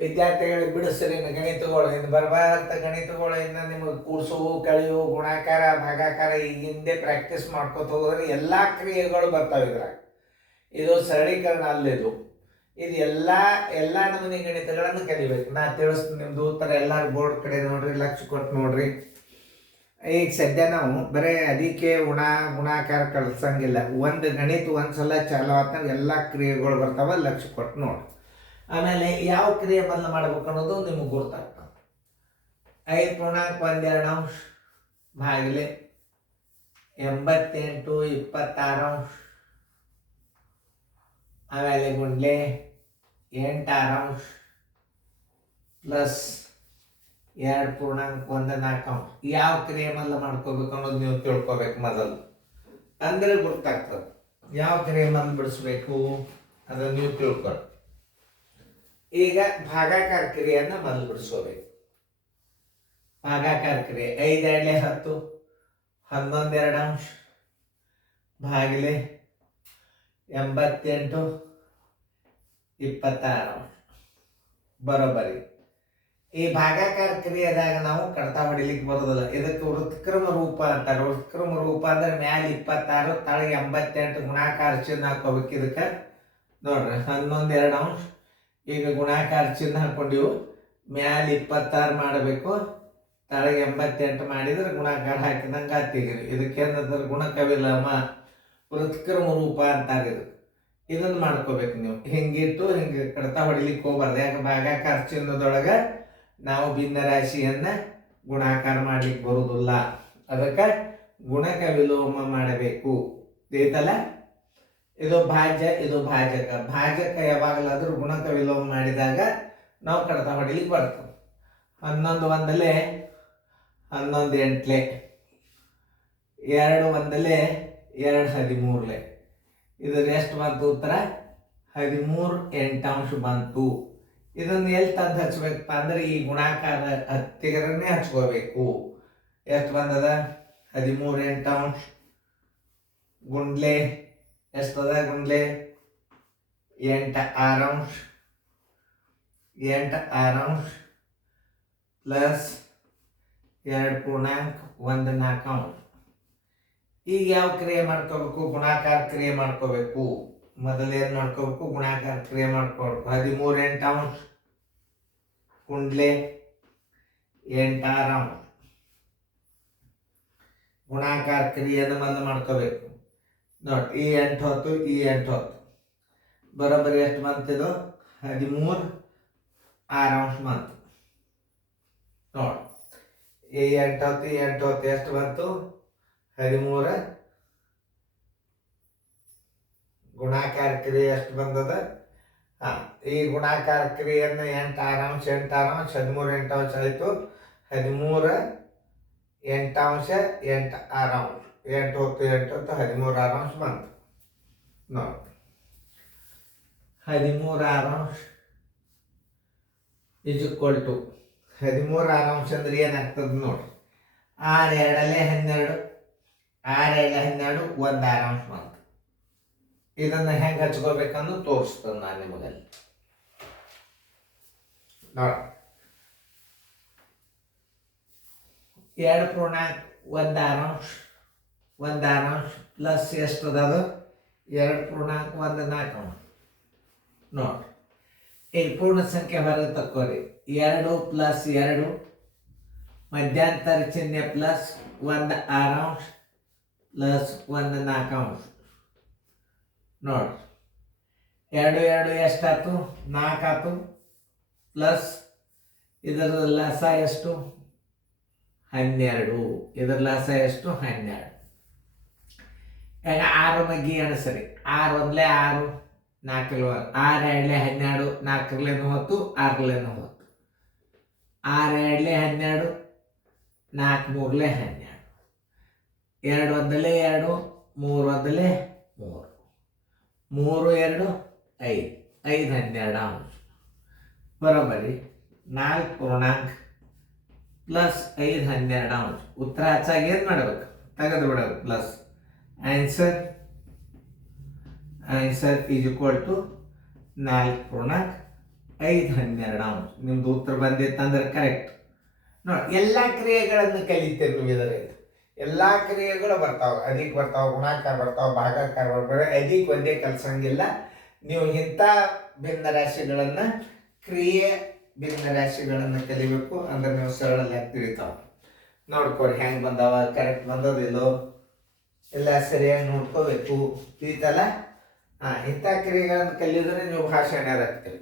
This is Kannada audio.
ವಿದ್ಯಾರ್ಥಿಗಳಿಗೆ ಬಿಡಿಸ್ರಿ ಗಣಿತಗಳು ಇನ್ನು ಬರಬಾರ್ದ ಗಣಿತಗಳು ಇನ್ನು ನಿಮಗೆ ಕೂಡ್ಸುವು ಕಳೆಯುವು ಗುಣಾಕಾರ ಭಾಗಾಕಾರ ಈಗ ಹಿಂದೆ ಪ್ರಾಕ್ಟೀಸ್ ಮಾಡ್ಕೊತ ಹೋದ್ರೆ ಎಲ್ಲ ಕ್ರಿಯೆಗಳು ಬರ್ತಾವೆ ಇದ್ರಾಗ. ಇದು ಸರಳೀಕರಣ ಅಲ್ಲಿದು. ಇದು ಎಲ್ಲ ನಮೂನಿ ಗಣಿತಗಳನ್ನು ಕಲಿಬೇಕು. ನಾ ತಿಳಿಸ್ತೀನಿ, ನಿಮ್ದು ಉತ್ತರ ಎಲ್ಲರೂ ಬೋರ್ಡ್ ಕಡೆ ನೋಡ್ರಿ, ಲಕ್ಷ ಕೊಟ್ಟು ನೋಡ್ರಿ. ಈಗ ಸದ್ಯ ನಾವು ಬರೀ ಅದಕ್ಕೆ ಗುಣಾಕಾರ ಕಳ್ಸಂಗಿಲ್ಲ. ಒಂದು ಗಣಿತ ಒಂದ್ಸಲ ಚಾಲು ಆತಂದ್ರೆ ಎಲ್ಲ ಕ್ರಿಯೆಗಳು ಬರ್ತಾವ, ಲಕ್ಷ ಕೊಟ್ಟು ನೋಡ್ರಿ. ಆಮೇಲೆ ಯಾವ ಕ್ರಿಯೆ ಬದಲು ಮಾಡ್ಬೇಕು ಅನ್ನೋದು ನಿಮಗೆ ಗೊತ್ತಾಗ್ತದೆ. 5.1/2 ಭಾಗಿಲೆ 88 26 ಆಮೇಲೆ ಗುಂಡ್ಲೆ 8/6 ಪ್ಲಸ್ 2.14 ಯಾವ ಕ್ರಿಯೆ ಮೊದಲು ಮಾಡ್ಕೋಬೇಕು ಅನ್ನೋದು ನೀವು ತಿಳ್ಕೊಬೇಕು ಮೊದಲು. ಅಂದ್ರೆ ಗೊತ್ತಾಗ್ತದೆ ಯಾವ ಕ್ರಿಯೆ ಮೊದಲು ಬಿಡಿಸ್ಬೇಕು ಅದನ್ನು ನೀವು ತಿಳ್ಕೊಳ್ಳಿ. ಈಗ ಭಾಗಾಕಾರ ಕ್ರಿಯೆಯನ್ನು ಮೊದಲು ಬಿಡಿಸ್ಕೋಬೇಕು. ಭಾಗಾಕಾರ ಕ್ರಿಯೆ 5 2 10 11 2 ಭಾಗಿಲೆ 88 26 ಬರೋಬ್ಬರಿ. ಈ ಭಾಗಾಕಾರ ಕ್ರಿಯೆದಾಗ ನಾವು ಕಡ್ತಾ ಹೊಡಿಲಿಕ್ಕೆ ಬರೋದಿಲ್ಲ. ಇದಕ್ಕೆ ವೃತ್ಕ್ರಮ ರೂಪ ಅಂತಾರೆ. ವೃತ್ಕ್ರಮ ರೂಪ ಅಂದ್ರೆ ಮ್ಯಾಲೆ 26 ತಳಗೆ 88 ಗುಣಾಕಾರ ಚಿಹ್ನೆ ಹಾಕೋಬೇಕು. ಇದಕ್ಕೆ ನೋಡ್ರಿ 11 2 ಈಗ ಗುಣಾಕಾರ ಚಿಹ್ನೆ ಹಾಕೊಂಡಿವು. ಮ್ಯಾಲೆ 26 ಮಾಡಬೇಕು, ತಳಗೆ 88 ಮಾಡಿದ್ರೆ ಗುಣಾಕಾರ ಹಾಕಿದಂಗೆ ಆಗ್ತೀವಿ. ಇದಕ್ಕೇನಂದ್ರೆ ಗುಣಕವಿಲಮ ವೃತ್ಕ್ರಮ ರೂಪ ಅಂತಾರೆ. ಇದನ್ನು ಮಾಡ್ಕೋಬೇಕು ನೀವು. ಹಿಂಗಿಟ್ಟು ಹಿಂಗೆ ಕಡ್ತಾ ಹೊಡಿಲಿಕ್ಕೆ ಹೋಗ್ಬಾರ್ದು. ಯಾಕೆ ಭಾಗಾಕಾರ ಚಿಹ್ನದೊಳಗೆ ನಾವು ಭಿನ್ನ ರಾಶಿಯನ್ನು ಗುಣಾಕಾರ ಮಾಡ್ಲಿಕ್ಕೆ ಬರುವುದಿಲ್ಲ. ಅದಕ್ಕೆ ಗುಣಕ ವಿಲೋಮ ಮಾಡಬೇಕು. ಐತಲ್ಲ, ಇದು ಭಾಜ್ಯ, ಇದು ಭಾಜಕ. ಭಾಜಕ ಯಾವಾಗಲಾದ್ರೂ ಗುಣಕ ವಿಲೋಮ ಮಾಡಿದಾಗ ನಾವು ಕಡ್ತಾ ಹೊಡಿಲಿಕ್ಕೆ ಬರ್ತದೆ. 11 1 11 8 2 1 2 13 ಇದ್ರ ಎಷ್ಟು ಬಂತು ಉತ್ತರ? 13 8 ಬಂತು. ಇದನ್ನು ಎಲ್ಲಿ ತಂದು ಹಚ್ಬೇಕಪ್ಪ ಅಂದ್ರೆ ಈ ಗುಣಾಕಾರ ಹತ್ತಿಗರನ್ನೇ ಹಚ್ಕೋಬೇಕು. ಎಷ್ಟು ಬಂದದ? 13 8 ಗುಂಡ್ಲೆ ಎಷ್ಟದ? ಗುಂಡ್ಲೆ 8 6 8 6 ಪ್ಲಸ್ 2.14. ಈಗ ಯಾವ ಕ್ರಿಯೆ ಮಾಡ್ಕೋಬೇಕು? ಗುಣಾಕಾರ ಕ್ರಿಯೆ ಮಾಡ್ಕೋಬೇಕು. ಮೊದಲೇನು ಮಾಡ್ಕೋಬೇಕು? ಗುಣಾಕಾರ ಕ್ರಿಯೆ ಮಾಡ್ಕೋಬೇಕು. 13 8 ಗುಂಡ್ಲೆ 8 6 ಗುಣಾಕಾರ ಕ್ರಿಯೆಯನ್ನು ಮೊದಲು ಮಾಡ್ಕೋಬೇಕು. ನೋಡಿ, ಈ 8 ಹೊತ್ತು, ಈ 8 ಹೊತ್ತು ಬರೋಬ್ಬರಿ ಎಷ್ಟು ಬಂತಿದು? 13 6 ಬಂತು. ನೋಡಿ, ಈ 8 ಹೊತ್ತು, ಈ 8 ಹೊತ್ತು ಎಷ್ಟು ಬಂತು? 13. ಗುಣಾಕಾರ ಕ್ರಿಯೆ ಎಷ್ಟು ಬಂದದ? ಈ ಗುಣಾಕಾರ ಕ್ರಿಯೆಯನ್ನು 8 6 8 6 13 8 ಆಯಿತು. 13 8 8 6 8 ಹೊತ್ತು 8 ಹೊತ್ತು 13 6 ಬಂತು. ನೋಡಿ, 13 6 ಇಸ್ ಈಕ್ವಲ್ ಟು 13 6 ಅಂದ್ರೆ ಏನಾಗ್ತದೆ ನೋಡಿ. 6 2 12 6 2 12 1 6 ಬಂತು. ಇದನ್ನು ಹೆಂಗೆ ಹಚ್ಕೋಬೇಕಂದು ತೋರಿಸ್ತೇನೆ ನಾನು ನಿಮಗಲ್ಲಿ. ನೋಡ, 2.1 6 ಪ್ಲಸ್ ಎಷ್ಟು ಅದು? 2.14. ನೋಡಿ, ಈಗ ಪೂರ್ಣ ಸಂಖ್ಯೆ ಬರೋದು ತಕ್ಕೋರಿ. 2 ಪ್ಲಸ್ 2 ಮಧ್ಯಾಂತರ ಚಿಹ್ನೆ ಪ್ಲಸ್ 1 6 ಪ್ಲಸ್ 1 4. ನೋಡಿ, 2 2 ಎಷ್ಟಾಯ್ತು? 4 ಆಯ್ತು. ಪ್ಲಸ್ ಇದರ ಲಸ ಎಷ್ಟು? 12. ಇದರ ಲಸ ಎಷ್ಟು? 12. ಈಗ 6 ಮಗ್ಗಿ ಎಣಸರಿ. 6 1 6 4 6 2 12 4 10 6 6 2 12 4 3 12 2 1 2 3 1 3 3 2 5 5 12 ಬರೋಬ್ಬರಿ 4 ಪ್ಲಸ್ 5 12. ಉತ್ತರ ಹಚ್ಚಾಗ ಏನು ಮಾಡಬೇಕು? ತೆಗೆದು ಬಿಡೋದು plus. Answer is equal to 4 5 12 ಅಂಶ. ನಿಮ್ದು ಉತ್ತರ ಬಂದಿತ್ತಂದ್ರೆ ಕರೆಕ್ಟ್. ನೋಡಿ, ಎಲ್ಲ ಕ್ರಿಯೆಗಳನ್ನು ಕಲಿತೀರಿ ನೀವು ಇದರಿಂದ. ಎಲ್ಲ ಕ್ರಿಯೆಗಳು ಬರ್ತಾವೆ, ಅಧಿಕ ಬರ್ತಾವೆ, ಗುಣಾಕಾರ ಬರ್ತಾವೆ, ಭಾಗಾಕಾರ ಬರ್ತಾವೆ. ಅಧಿಕ ಒಂದೇ ಕಲ್ಸಂಗಿಲ್ಲ. ನೀವು ಇಂಥ ಭಿನ್ನರಾಶಿಗಳನ್ನು, ಕ್ರಿಯೆ ಭಿನ್ನರಾಶಿಗಳನ್ನು ಕಲಿಬೇಕು. ಅಂದ್ರೆ ನೀವು ಸರಳ ಲೆಕ್ಕ ತಿಳಿತಾವೆ. ನೋಡ್ಕೊಡಿ ಹೆಂಗೆ ಬಂದಾವ, ಕರೆಕ್ಟ್ ಬಂದದಿಲ್ಲೋ ಎಲ್ಲ ಸರಿಯಾಗಿ ನೋಡ್ಕೋಬೇಕು. ತಿಳಿತಲ್ಲ. ಇಂಥ ಕ್ರಿಯೆಗಳನ್ನು ಕಲಿಯೋದ್ರೆ ನೀವು ಭಾಷಾಣ್ಯರಾಗ್ತೀರಿ.